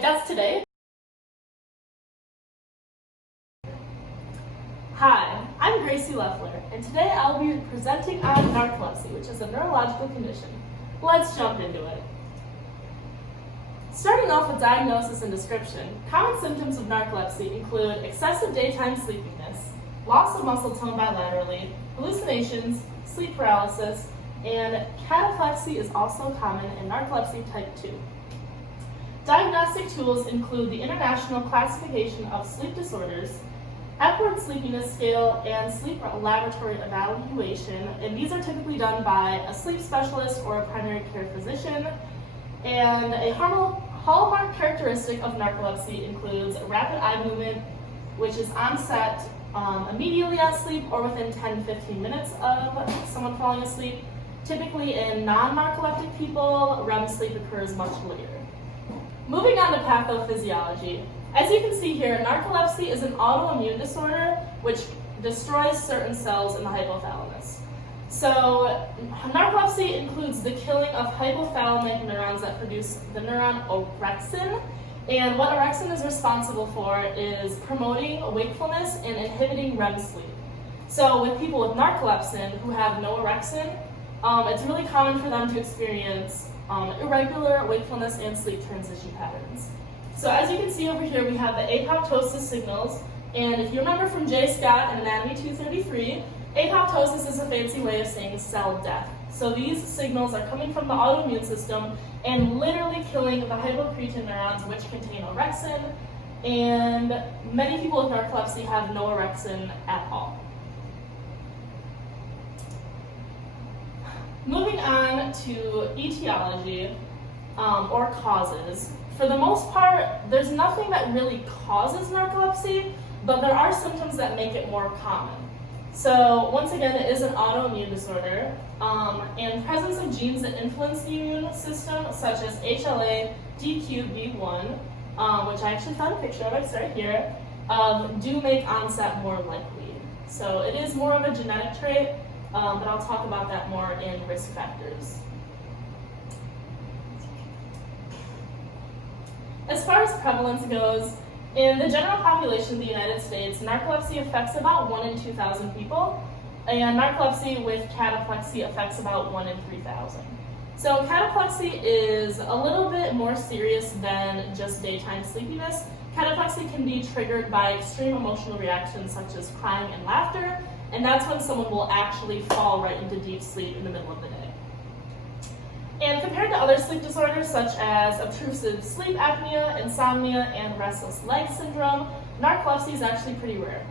my desk today. Hi, I'm Gracie Leffler, and today I'll be presenting on narcolepsy, which is a neurological condition. Let's jump into it. Starting off with diagnosis and description, common symptoms of narcolepsy include excessive daytime sleepiness, loss of muscle tone bilaterally, hallucinations, sleep paralysis, and cataplexy is also common in narcolepsy type 2. Diagnostic tools include the International Classification of Sleep Disorders, Epworth Sleepiness Scale, and sleep laboratory evaluation, and these are typically done by a sleep specialist or a primary care physician. And a hallmark characteristic of narcolepsy includes rapid eye movement, which is onset immediately at sleep or within 10-15 minutes of someone falling asleep. Typically in non-narcoleptic people, REM sleep occurs much later. Moving on to pathophysiology. As you can see here, narcolepsy is an autoimmune disorder which destroys certain cells in the hypothalamus. So narcolepsy includes the killing of hypothalamic neurons that produce the neuron orexin. And what orexin is responsible for is promoting wakefulness and inhibiting REM sleep. So with people with narcolepsy who have no orexin, it's really common for them to experience irregular wakefulness and sleep transition patterns. So as you can see over here, we have the apoptosis signals. And if you remember from J. Scott and Anatomy 233, apoptosis is a fancy way of saying cell death. So these signals are coming from the autoimmune system and literally killing the hypocretin neurons, which contain orexin. And many people with narcolepsy have no orexin at all. Moving on to etiology or causes. For the most part, there's nothing that really causes narcolepsy, but there are symptoms that make it more common. So once again, it is an autoimmune disorder, and presence of genes that influence the immune system, such as HLA, DQB1, which I actually found a picture of, it's right here, do make onset more likely. So it is more of a genetic trait, but I'll talk about that more in risk factors. As far as prevalence goes, in the general population of the United States, narcolepsy affects about 1 in 2,000 people, and narcolepsy with cataplexy affects about 1 in 3,000. So cataplexy is a little bit more serious than just daytime sleepiness. Cataplexy can be triggered by extreme emotional reactions such as crying and laughter, and that's when someone will actually fall right into deep sleep in the middle of the day. And compared to other sleep disorders such as obtrusive sleep apnea, insomnia, and restless leg syndrome, narcolepsy is actually pretty rare.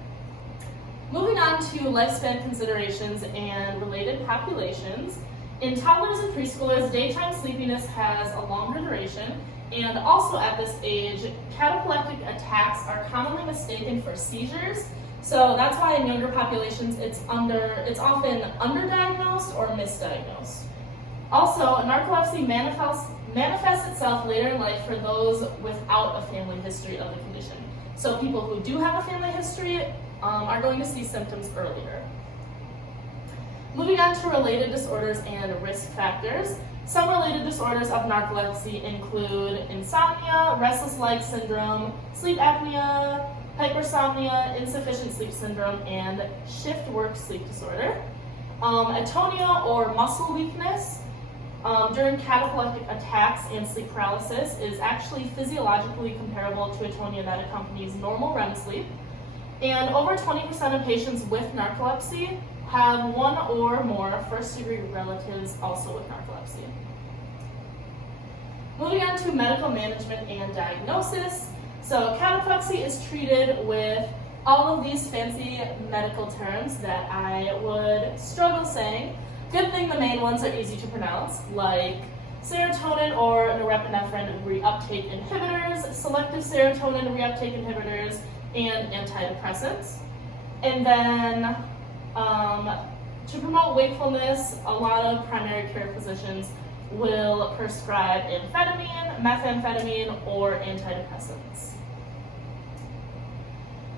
Moving on to lifespan considerations and related populations. In toddlers and preschoolers, daytime sleepiness has a longer duration, and also at this age, cataplectic attacks are commonly mistaken for seizures. So that's why in younger populations it's often underdiagnosed or misdiagnosed. Also, narcolepsy manifests itself later in life for those without a family history of the condition. So people who do have a family history are going to see symptoms earlier. Moving on to related disorders and risk factors. Some related disorders of narcolepsy include insomnia, restless leg syndrome, sleep apnea, hypersomnia, insufficient sleep syndrome, and shift work sleep disorder. Atonia or muscle weakness during cataplectic attacks and sleep paralysis is actually physiologically comparable to atonia that accompanies normal REM sleep. And over 20% of patients with narcolepsy have one or more first-degree relatives also with narcolepsy. Moving on to medical management and diagnosis. So cataplexy is treated with all of these fancy medical terms that I would struggle saying. Good thing the main ones are easy to pronounce, like serotonin or norepinephrine reuptake inhibitors, selective serotonin reuptake inhibitors, and antidepressants. And then to promote wakefulness, a lot of primary care physicians will prescribe amphetamine, methamphetamine, or antidepressants.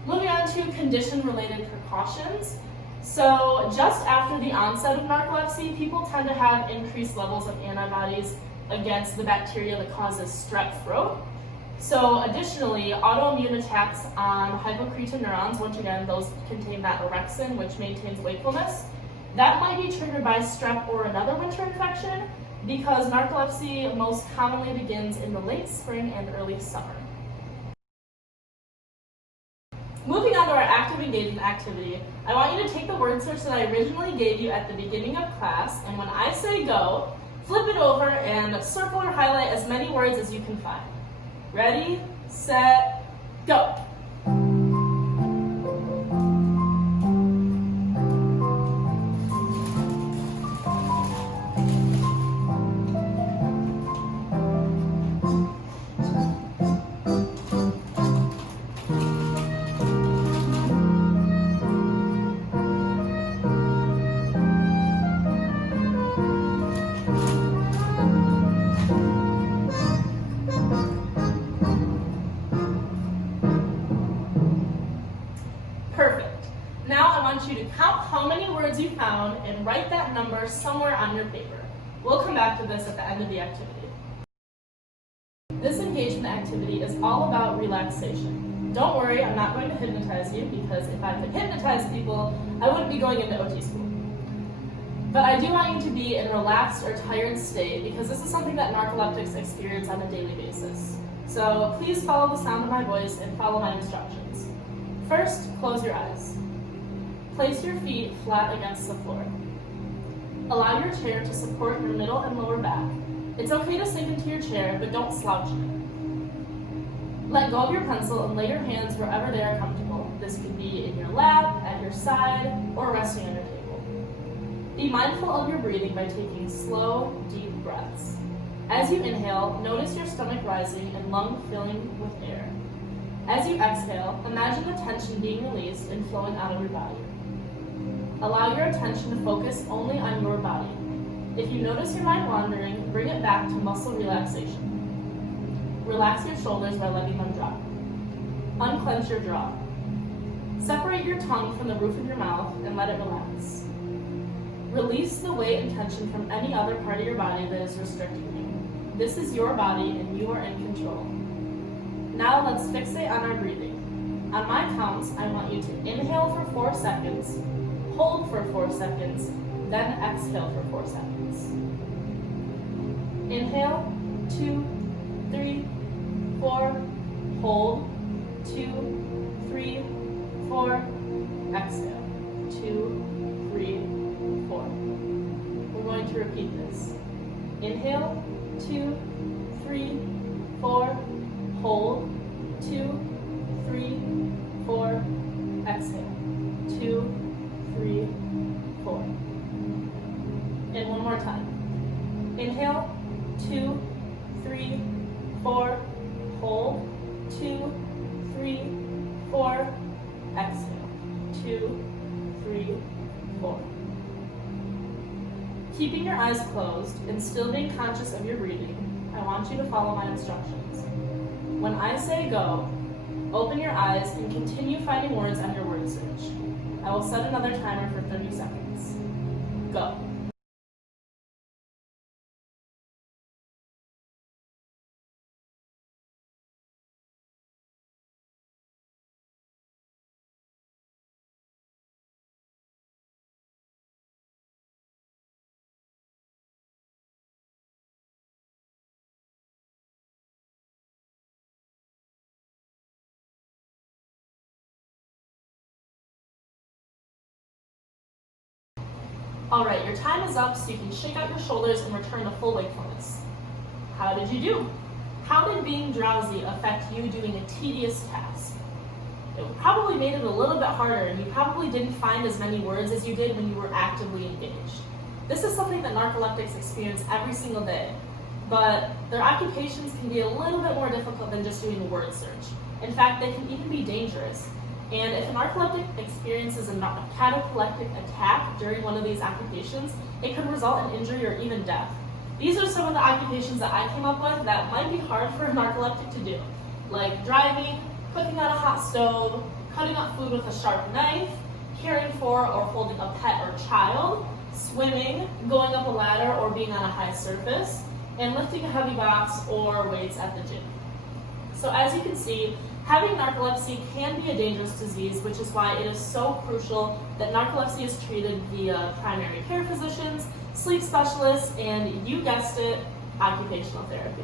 Moving on to condition-related precautions. So just after the onset of narcolepsy, people tend to have increased levels of antibodies against the bacteria that causes strep throat. So additionally, autoimmune attacks on hypocretin neurons, once again, those contain that orexin, which maintains wakefulness. That might be triggered by strep or another winter infection because narcolepsy most commonly begins in the late spring and early summer. Moving on to our active engagement activity, I want you to take the word search that I originally gave you at the beginning of class, and when I say go, flip it over and circle or highlight as many words as you can find. Ready, set, go. Perfect. Now I want you to count how many words you found and write that number somewhere on your paper. We'll come back to this at the end of the activity. This engagement activity is all about relaxation. Don't worry, I'm not going to hypnotize you because if I could hypnotize people, I wouldn't be going into OT school. But I do want you to be in a relaxed or tired state because this is something that narcoleptics experience on a daily basis. So please follow the sound of my voice and follow my instructions. First, close your eyes. Place your feet flat against the floor. Allow your chair to support your middle and lower back. It's okay to sink into your chair, but don't slouch in. Let go of your pencil and lay your hands wherever they are comfortable. This could be in your lap, at your side, or resting on your table. Be mindful of your breathing by taking slow, deep breaths. As you inhale, notice your stomach rising and lung filling with air. As you exhale, imagine the tension being released and flowing out of your body. Allow your attention to focus only on your body. If you notice your mind wandering, bring it back to muscle relaxation. Relax your shoulders by letting them drop. Unclench your jaw. Separate your tongue from the roof of your mouth and let it relax. Release the weight and tension from any other part of your body that is restricting you. This is your body and you are in control. Now let's fixate on our breathing. On my counts, I want you to inhale for 4 seconds, hold for 4 seconds, then exhale for 4 seconds. Inhale, 2, 3, 4, hold, 2, 3, 4, exhale, 2, 3, 4. We're going to repeat this. Inhale, 2, 3, 4, hold, 2, 3, 4, exhale, 2, 3, 4. And one more time. Inhale, 2, 3, 4, hold, 2, 3, 4, exhale, 2, 3, 4. Keeping your eyes closed and still being conscious of your breathing, I want you to follow my instructions. When I say go, open your eyes and continue finding words on your word search. I will set another timer for 30 seconds. Go. All right, your time is up, so you can shake out your shoulders and return to full wakefulness. How did you do? How did being drowsy affect you doing a tedious task? It probably made it a little bit harder, and you probably didn't find as many words as you did when you were actively engaged. This is something that narcoleptics experience every single day, but their occupations can be a little bit more difficult than just doing a word search. In fact, they can even be dangerous. And if a narcoleptic experiences a cataplectic attack during one of these occupations, it could result in injury or even death. These are some of the occupations that I came up with that might be hard for a narcoleptic to do, like driving, cooking on a hot stove, cutting up food with a sharp knife, caring for or holding a pet or child, swimming, going up a ladder or being on a high surface, and lifting a heavy box or weights at the gym. So as you can see, having narcolepsy can be a dangerous disease, which is why it is so crucial that narcolepsy is treated via primary care physicians, sleep specialists, and you guessed it, occupational therapy.